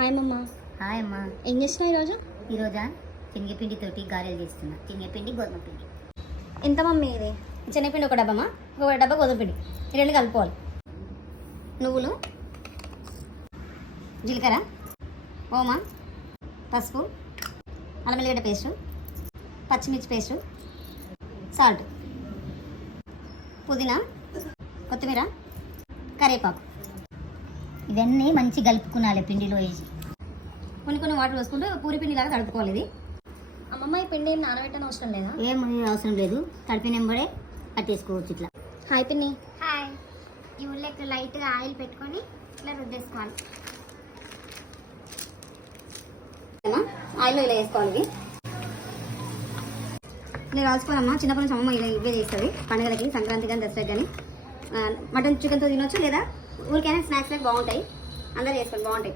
Hi మమ్మ. Hi అమ్మా. ఏం చేస్తున్నావు ఈరోజు? ఈరోజా శనగపిండితోటి గారెలు చేస్తున్నా. శనగపిండి గోధుమ పిండి. ఎంత మమ్మీ ఇది? శనగపిండి ఒక డబ్బమ్మా, ఒక డబ్బా గోధుమ పిండి, ఈ రెండు కలుపుకోవాలి. నువ్వులు, జీలకర్ర, ఓమా, పసుపు, అల్లం వెల్లిగడ్డ పేస్టు, పచ్చిమిర్చి పేస్టు, సాల్ట్, పుదీనా, కొత్తిమీర, కరివేపాకు, ఇవన్నీ మంచి కలుపుకున్నాలి పిండిలో వేసి. కొన్ని వాటర్ వేసుకుంటూ పూరి పిండిలాగా తడుపుకోవాలి. ఇది అమ్మమ్మ ఈ పిండి ఏం నానబెట్టని అవసరం లేదా? ఏం అవసరం లేదు, తడిపినెంబడే పట్టేసుకోవచ్చు ఇట్లా. హాయ్ పిన్ని. హాయ్. ఈ ఉల్లికి లైట్గా ఆయిల్ పెట్టుకొని ఇట్లా రుద్దేసుకోవాలి. ఆయిల్లో ఇలా వేసుకోవాలి. ఇవి ఇలా రాసుకోవాలమ్మా. చిన్నప్పటి నుంచి అమ్మ ఇలా ఇవే చేస్తుంది పండుగలకి, సంక్రాంతి కానీ దసరాకి కానీ. మటన్ చికెన్తో తినొచ్చు, లేదా ఊరికైనా స్నాక్స్ లాగా బాగుంటాయి. అందరూ చేసుకోండి, బాగుంటాయి.